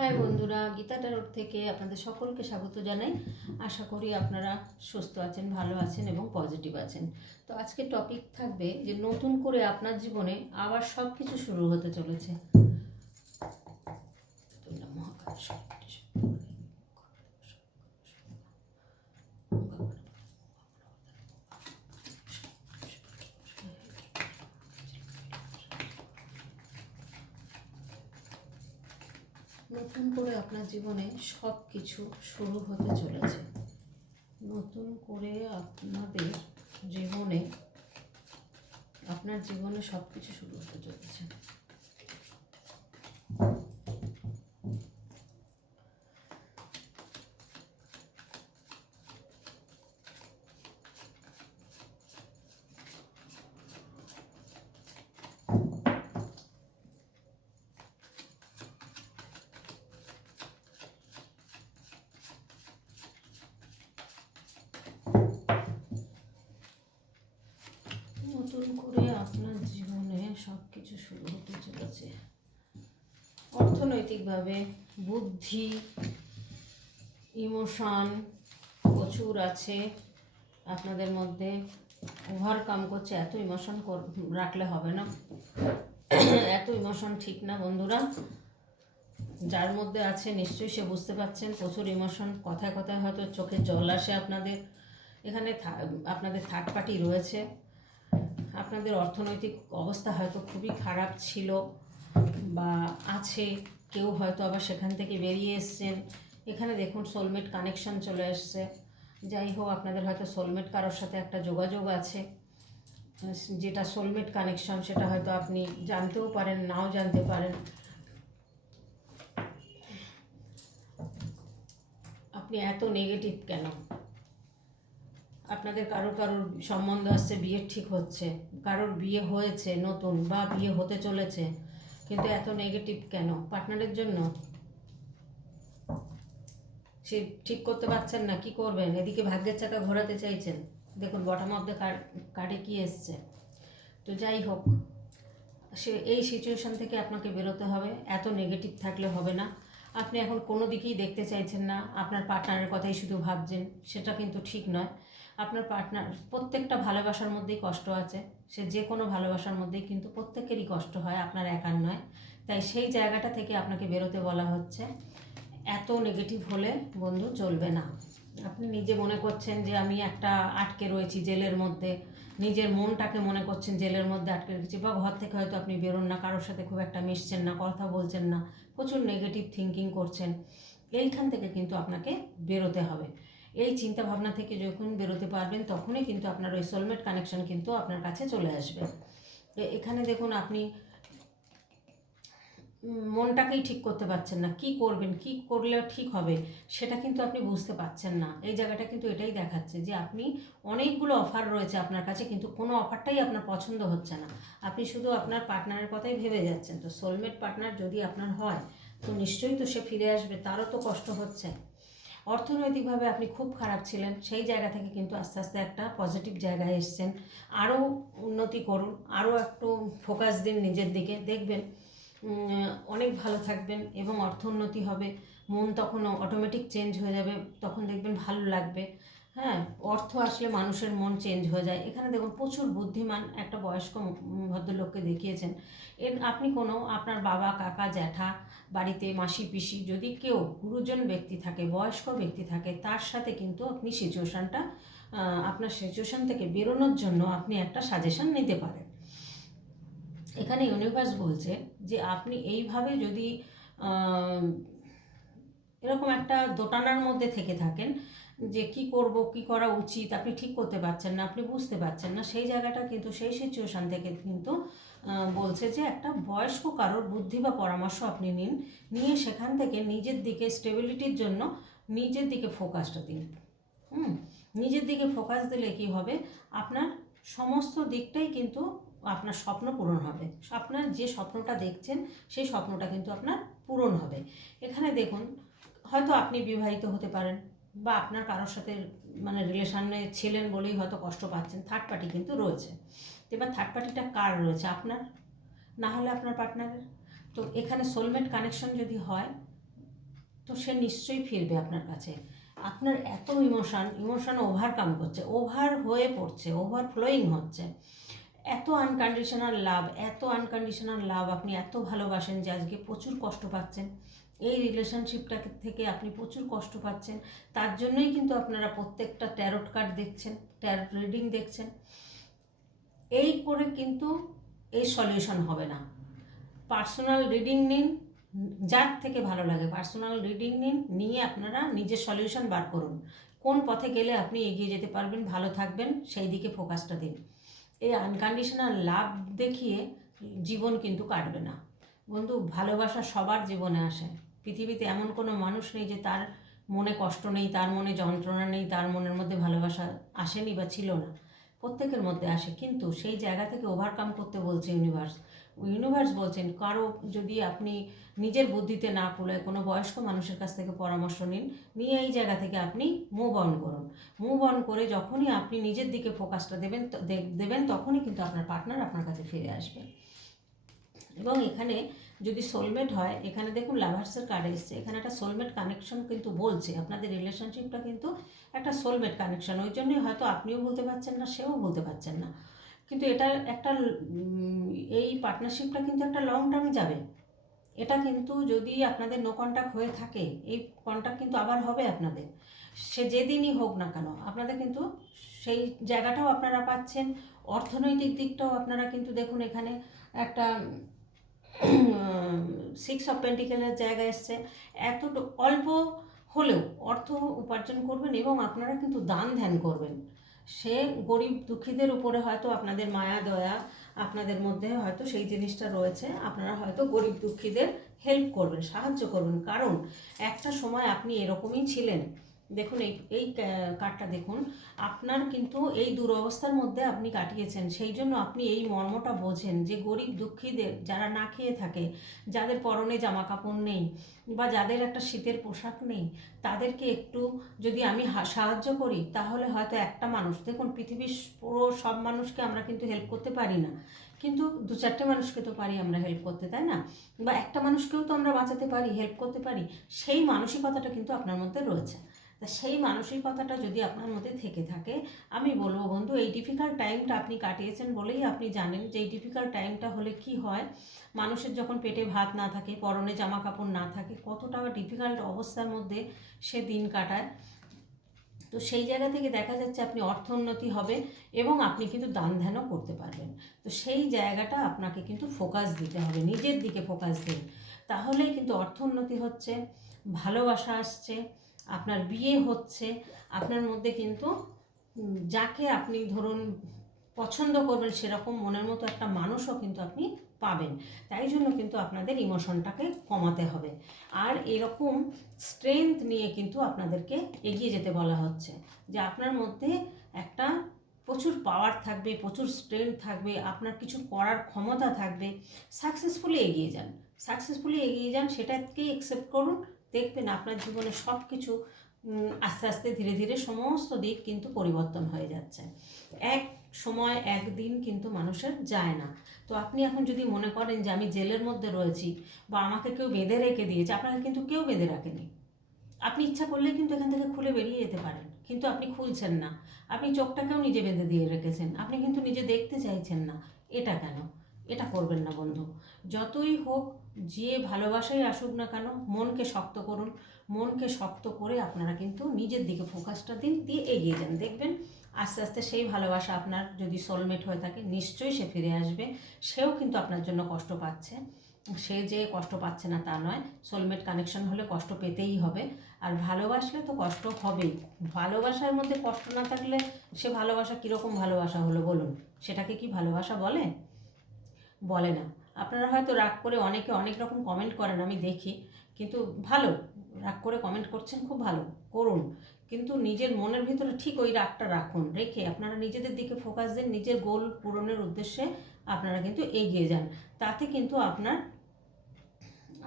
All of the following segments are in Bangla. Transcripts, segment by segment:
হাই বন্ধুরা, গীতা টারোর থেকে আপনাদের সকলকে স্বাগত জানাই। আশা করি আপনারা সুস্থ আছেন, ভালো আছেন এবং পজিটিভ আছেন। তো আজকে টপিক থাকবে যে নতুন করে আপনার জীবনে আবার সব কিছু শুরু হতে চলেছে নতুন করে আপনার জীবনে সব কিছু শুরু হতে চলেছে। নতুন করে আপনাদের জীবনে, আপনার জীবনে সব কিছু শুরু হতে চলেছে নতুন করে আপনার জীবনে সব কিছু শুরু হতে চলেছে। অর্থনৈতিকভাবে বুদ্ধি, ইমোশন প্রচুর আছে। আপনাদের মধ্যে ওভারকাম করছে, এত ইমোশন রাখলে হবে না। এত ইমোশন ঠিক না বন্ধুরা। যার মধ্যে আছে নিশ্চয়ই সে বুঝতে পারছেন, প্রচুর ইমোশন। কথায় কথায় হয়তো চোখে জল আসে আপনাদের। এখানে আপনাদের থার্ড পার্টি রয়েছে। আপনাদের অর্থনৈতিক অবস্থা হয়তো খুবই খারাপ ছিল বা আছে, কেউ হয়তো আবার সেখান থেকে বেরিয়ে এসছেন। এখানে দেখুন সোলমেট কানেকশন চলে এসছে। যাই হোক, আপনাদের হয়তো সোলমেট কারোর সাথে একটা যোগাযোগ আছে। যেটা সোলমেট কানেকশন সেটা হয়তো আপনি জানতেও পারেন, নাও জানতে পারেন। আপনি এত নেগেটিভ কেন? আপনাদের কারোর কারোর সম্বন্ধ আসছে, বিয়ে ঠিক হচ্ছে। কারোর বিয়ে হয়েছে, নতুন বা বিয়ে হতে চলেছে, কিন্তু এত নেগেটিভ কেন? পার্টনারের জন্য? সে ঠিক করতে পারছেন না, কি করবেন? এদিকে ভাগ্যের চাকা ঘোরাতে চাইছেন। দেখুন বটম অফ দ্য কার্ডে কি এসছে? তো যাই হোক, সে এই সিচুয়েশন থেকে আপনাকে বেরোতে হবে। এত নেগেটিভ থাকলে হবে না। আপনি এখন কোনো দিকেই দেখতে চাইছেন না। আপনার পার্টনারের কথাই শুধু ভাবছেন, সেটা কিন্তু ঠিক নয়। আপনার পার্টনার প্রত্যেকটা ভালোবাসার মধ্যেই কষ্ট আছে। সে যে কোনো ভালোবাসার মধ্যেই কিন্তু প্রত্যেকেরই কষ্ট হয়, আপনার একার নয়। তাই সেই জায়গাটা থেকে আপনাকে বেরোতে বলা হচ্ছে। এত নেগেটিভ হলে বন্ধু চলবে না। আপনি নিজে মনে করছেন যে আমি একটা আটকে রয়েছি জেলের মধ্যে। নিজের মনটাকে মনে করছেন জেলের মধ্যে আটকে রেখেছি। বা ঘর থেকে হয়তো আপনি বেরোন না, কারোর সাথে খুব একটা মিশছেন না, কথা বলছেন না। প্রচুর নেগেটিভ থিঙ্কিং করছেন। এইখান থেকে কিন্তু আপনাকে বেরোতে হবে। এই চিন্তা ভাবনা থেকে যখন বেরোতে পারবেন, তখনই কিন্তু আপনার ওই সোলমেট কানেকশন কিন্তু আপনার কাছে চলে আসবে। এখানে দেখুন আপনি মনটাকেই ঠিক করতে পারছেন না। কি করবেন, কি করলে ঠিক হবে, সেটা কিন্তু আপনি বুঝতে পারছেন না। এই জায়গাটা কিন্তু এটাই দেখাচ্ছে যে আপনি অনেকগুলো অফার রয়েছে আপনার কাছে, কিন্তু কোনো অফারটাই আপনার পছন্দ হচ্ছে না। আপনি শুধু আপনার পার্টনারের কথাই ভেবে যাচ্ছেন। তো সোলমেট পার্টনার যদি আপনার হয়, তো নিশ্চয়ই তো সে ফিরে আসবে, তারও তো কষ্ট হচ্ছে। অর্থনৈতিকভাবে আপনি খুব খারাপ ছিলেন, সেই জায়গা থেকে কিন্তু আস্তে আস্তে একটা পজিটিভ জায়গায় এসছেন। আরও উন্নতি করুন আরও একটু ফোকাস দিন নিজের দিকে। দেখবেন অনেক ভালো থাকবেন এবং অর্থ উন্নতি হবে। মন তখন অটোমেটিক চেঞ্জ হয়ে যাবে, তখন দেখবেন ভালো লাগবে। হ্যাঁ অর্থ আসলে মানুষের মন চেঞ্জ হয়ে যায়। এখানে দেখুন, প্রচুর বুদ্ধিমান একটা বয়স্ক ভদ্রলোককে দেখিয়েছেন। এর আপনি কোনো আপনার বাবা, কাকা, জ্যাঠা, বাড়িতে মাসি, পিসি, যদি কেউ গুরুজন ব্যক্তি থাকে, বয়স্ক ব্যক্তি থাকে, তার সাথে কিন্তু আপনি সিচুয়েশানটা আপনার সিচুয়েশান থেকে বেরোনোর জন্য আপনি একটা সাজেশন নিতে পারেন। এখানে ইউনিভার্স বলছে যে, আপনি এইভাবে যদি এরকম একটা দোটানার মধ্যে থেকে থাকেন যে কি করব, কি করা উচিত, আপনি ঠিক করতে পারছেন না, আপনি বুঝতে পারছেন না, সেই জায়গাটা কিন্তু, সেই সিচুয়েশান থেকে কিন্তু বলছে যে একটা বয়স্ক কারোর বুদ্ধি বা পরামর্শ আপনি নিন, নিয়ে সেখান থেকে নিজের দিকে স্টেবিলিটির জন্য নিজের দিকে ফোকাসটা দিন। হুম? নিজের দিকে ফোকাস দিলে কি হবে? আপনার সমস্ত দিকটাই কিন্তু আপনার স্বপ্ন পূরণ হবে। আপনার যে স্বপ্নটা দেখছেন, সেই স্বপ্নটা কিন্তু আপনার পূরণ হবে। এখানে দেখুন, হয়তো আপনি বিবাহিত হতে পারেন বা আপনার কারোর সাথে মানে রিলেশনে ছিলেন বলেই হয়তো কষ্ট পাচ্ছেন থার্ড পার্টি কিন্তু রয়েছে। এবার থার্ড পার্টিটা কার রয়েছে? আপনার? না হলে আপনার পার্টনারের তো এখানে সোলমেট কানেকশন যদি হয়, তো সে নিশ্চয়ই ফিরবে আপনার কাছে। আপনার এত ইমোশান ইমোশান ওভারকাম করছে ওভার হয়ে পড়ছে ওভার ফ্লোয়িং হচ্ছে। এত আনকন্ডিশনাল লাভ এত আনকন্ডিশনাল লাভ আপনি এত ভালোবাসেন যে আজকে প্রচুর কষ্ট পাচ্ছেন। এই রিলেশনশিপটা থেকে আপনি প্রচুর কষ্ট পাচ্ছেন। তার জন্যই কিন্তু আপনারা প্রত্যেকটা ট্যারোট কার্ড দেখছেন ট্যারোট রিডিং দেখছেন। এই করে কিন্তু এই সলিউশন হবে না। পার্সোনাল রিডিং নিন, যার থেকে ভালো লাগে পার্সোনাল রিডিং নিন, নিয়ে আপনারা নিজের সলিউশন বার করুন। কোন পথে গেলে আপনি এগিয়ে যেতে পারবেন, ভালো থাকবেন, সেই দিকে ফোকাসটা দিন। এই আনকন্ডিশনাল লাভ দেখিয়ে জীবন কিন্তু কাটবে না। বন্ধু, ভালোবাসা সবার জীবনে আসে। পৃথিবীতে এমন কোনো মানুষ নেই যে তার মনে কষ্ট নেই, তার মনে যন্ত্রণা নেই, তার মনের মধ্যে ভালোবাসা আসেনি বা ছিল না। প্রত্যেকের মধ্যে আসে। কিন্তু সেই জায়গা থেকে ওভারকাম করতে বলছে ইউনিভার্স ইউনিভার্স বলছেন, কারও যদি আপনি নিজের বুদ্ধিতে না কুলায় কোনো বয়স্ক মানুষের কাছ থেকে পরামর্শ নিন, নিয়ে এই জায়গা থেকে আপনি মুভ অন করুন। মুভ অন করে যখনই আপনি নিজের দিকে ফোকাসটা দেবেন দেবেন তখনই কিন্তু আপনার পার্টনার আপনার কাছে ফিরে আসবে। এবং এখানে যদি সোলমেট হয়, এখানে দেখুন লাভার্সের কার্ড এসছে। এখানে একটা সোলমেট কানেকশন কিন্তু বলছে। আপনাদের রিলেশনশিপটা কিন্তু একটা সোলমেট কানেকশন ওই জন্যই হয়তো আপনিও বলতে পারছেন না, সেও বলতে পারছেন না। কিন্তু এটা একটা এই পার্টনারশিপটা কিন্তু একটা লং টার্মে যাবে। এটা কিন্তু যদি আপনাদের নো কন্ট্যাক্ট হয়ে থাকে, এই কন্ট্যাক্ট কিন্তু আবার হবে আপনাদের। সে যেদিনই হোক না কেন, আপনাদের কিন্তু সেই জায়গাটাও আপনারা পাচ্ছেন। অর্থনৈতিক দিকটাও আপনারা কিন্তু দেখুন এখানে একটা সিক্স অফ পেন্টিকেলের জায়গা এসছে। এতটুকু, অল্প হলেও অর্থ উপার্জন করবেন এবং আপনারা কিন্তু দান ধ্যান করবেন। সে গরিব দুঃখীদের উপরে হয়তো আপনাদের মায়া, দয়া, আপনাদের মধ্যে হয়তো সেই জিনিসটা রয়েছে। আপনারা হয়তো গরিব দুঃখীদের হেল্প করবেন, সাহায্য করবেন। কারণ একটা সময় আপনি এরকমই ছিলেন। দেখুন, এই এই কার্ডটা দেখুন। আপনার কিন্তু এই দুরবস্থার মধ্যে আপনি কাটিয়েছেন। সেই জন্য আপনি এই মর্মটা বোঝেন যে গরিব দুঃখীদের যারা না খেয়ে থাকে, যাদের পরনে জামা কাপড় নেই বা যাদের একটা শীতের পোশাক নেই, তাদেরকে একটু যদি আমি সাহায্য করি, তাহলে হয়তো একটা মানুষ, দেখুন, পৃথিবীর পুরো সব মানুষকে আমরা কিন্তু হেল্প করতে পারি না। কিন্তু দু চারটে মানুষকে তো পারি আমরা হেল্প করতে, তাই না? বা একটা মানুষকেও তো আমরা বাঁচাতে পারি হেল্প করতে পারি, সেই মানসিকতাটা কিন্তু আপনার মধ্যে রয়েছে। তা সেই মানসিকতাটা যদি আপনার মধ্যে থেকে থাকে, আমি বলব বন্ধু, এই ডিফিকাল্ট টাইমটা আপনি কাটিয়েছেন বলেই আপনি জানেন যে এই ডিফিকাল্ট টাইমটা হলে কি হয়। মানুষের যখন পেটে ভাত না থাকে, পরনে জামা কাপড় না থাকে, কতটা ডিফিকাল্ট অবস্থার মধ্যে সে দিন কাটায়। তো সেই জায়গা থেকে দেখা যাচ্ছে আপনি অর্থোন্নতি হবে এবং আপনি কিন্তু দান ধ্যানও করতে পারবেন। তো সেই জায়গাটা আপনাকে কিন্তু ফোকাস দিতে হবে, নিজের দিকে ফোকাস দিন। তাহলেই কিন্তু অর্থোন্নতি হচ্ছে, ভালোবাসা আসছে আপনার বিয়ে হচ্ছে, আপনার মধ্যে কিন্তু যাকে আপনি ধরুন পছন্দ করবেন সেরকম মনের মতো একটা মানুষও কিন্তু আপনি পাবেন। তাই জন্য কিন্তু আপনাদের ইমোশনটাকে কমাতে হবে। আর এরকম স্ট্রেংথ নিয়ে কিন্তু আপনাদেরকে এগিয়ে যেতে বলা হচ্ছে। যে আপনার মধ্যে একটা প্রচুর পাওয়ার থাকবে, প্রচুর স্ট্রেংথ থাকবে, আপনার কিছু করার ক্ষমতা থাকবে। সাকসেসফুলি এগিয়ে যান। সাকসেসফুলি এগিয়ে যান সেটাকেই অ্যাকসেপ্ট করুন দেখবেন আপনার জীবনে সব কিছু আস্তে আস্তে ধীরে ধীরে সমস্ত দিক কিন্তু পরিবর্তন হয়ে যাচ্ছে। এক সময়, একদিন কিন্তু মানুষের যায় না। তো আপনি এখন যদি মনে করেন যে আমি জেলের মধ্যে রয়েছি বা আমাকে কেউ বেঁধে রেখে দিয়েছে, আপনাকে কিন্তু কেউ বেঁধে রাখেনি। আপনি ইচ্ছা করলেই কিন্তু এখান থেকে খুলে বেরিয়ে যেতে পারেন। কিন্তু আপনি খুলছেন না। আপনি চোখটাকেও নিজে বেঁধে দিয়ে রেখেছেন। আপনি কিন্তু নিজে দেখতে চাইছেন না। এটা কেন? এটা করবেন না বন্ধু। যতই হোক যে ভালোবাসাই আসুক না কেন, মনকে শক্ত করুন। মনকে শক্ত করে আপনারা কিন্তু নিজের দিকে ফোকাসটা দিন, দিয়ে এগিয়ে যান। দেখবেন আস্তে আস্তে সেই ভালোবাসা আপনার যদি সোলমেট হয়ে থাকে, নিশ্চয়ই সে ফিরে আসবে। সেও কিন্তু আপনার জন্য কষ্ট পাচ্ছে। সে যে কষ্ট পাচ্ছে না তা নয়। সোলমেট কানেকশন হলে কষ্ট পেতেই হবে। আর ভালোবাসলে তো কষ্ট হবেই। ভালোবাসার মধ্যে কষ্ট না থাকলে সে ভালোবাসা কীরকম ভালোবাসা হলো বলুন? সেটাকে কি ভালোবাসা বলে? বলে না। আপনারা হয়তো রাগ করে অনেকে অনেক রকম কমেন্ট করেন, আমি দেখি। কিন্তু ভালো, রাগ করে কমেন্ট করছেন খুব ভালো, করুন। কিন্তু নিজের মনের ভিতরে ঠিক ওই রাগটা রাখুন, রেখে আপনারা নিজেদের দিকে ফোকাস দিন, নিজের গোল পূরণের উদ্দেশ্যে আপনারা কিন্তু এগিয়ে যান। তাতে কিন্তু আপনার,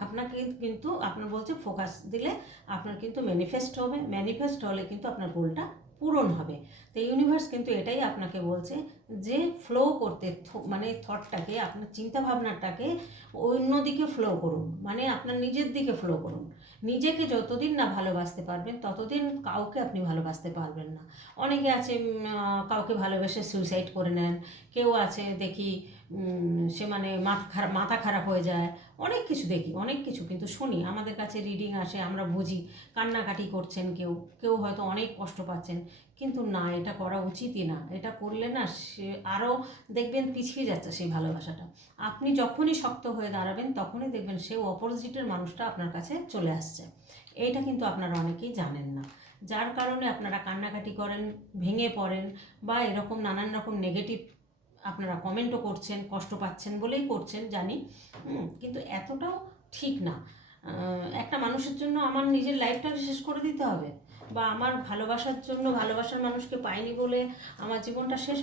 আপনাকে কিন্তু, আপনার বলছে ফোকাস দিলে আপনার কিন্তু ম্যানিফেস্ট হবে। ম্যানিফেস্ট হলে কিন্তু আপনার গোলটা পূরণ হবে। তো ইউনিভার্স কিন্তু এটাই আপনাকে বলছে যে ফ্লো করতে মানে থটটাকে আপনার চিন্তা ভাবনাটাকে অন্যদিকে ফ্লো করুন। মানে আপনার নিজের দিকে ফ্লো করুন। নিজেকে যতদিন না ভালোবাসতে পারবেন, ততদিন কাউকে আপনি ভালোবাসতে পারবেন না। অনেকে আছে কাউকে ভালোবেসে সুইসাইড করে নেন। কেউ আছে, দেখি সে মানে মাথা খারাপ মাথা খারাপ হয়ে যায়। অনেক কিছু দেখি, অনেক কিছু কিন্তু শুনি। আমাদের কাছে রিডিং আসে, আমরা বুঝি। কান্নাকাটি করছেন কেউ কেউ হয়তো অনেক কষ্ট পাচ্ছেন, কিন্তু না, এটা করা উচিতই না। এটা করলে না, সে আরও দেখবেন পিছিয়ে যাচ্ছে সেই ভালোবাসাটা। আপনি যখনই শক্ত হয়ে দাঁড়াবেন, তখনই দেখবেন সে অপোজিটের মানুষটা আপনার কাছে চলে আসছে। এইটা কিন্তু আপনারা অনেকেই জানেন না। যার কারণে আপনারা কান্নাকাটি করেন, ভেঙে পড়েন বা এরকম নানান রকম নেগেটিভ আপনারা কমেন্টও করছেন, কষ্ট পাচ্ছেন বলেই করছেন, জানি। কিন্তু এতটাও ঠিক না। একটা মানুষের জন্য আমার নিজের লাইফটা শেষ করে দিতে হবে। বা আমার ভালোবাসার জন্য ভালোবাসার মানুষকে পাইনি বলে আমার জীবনটা শেষ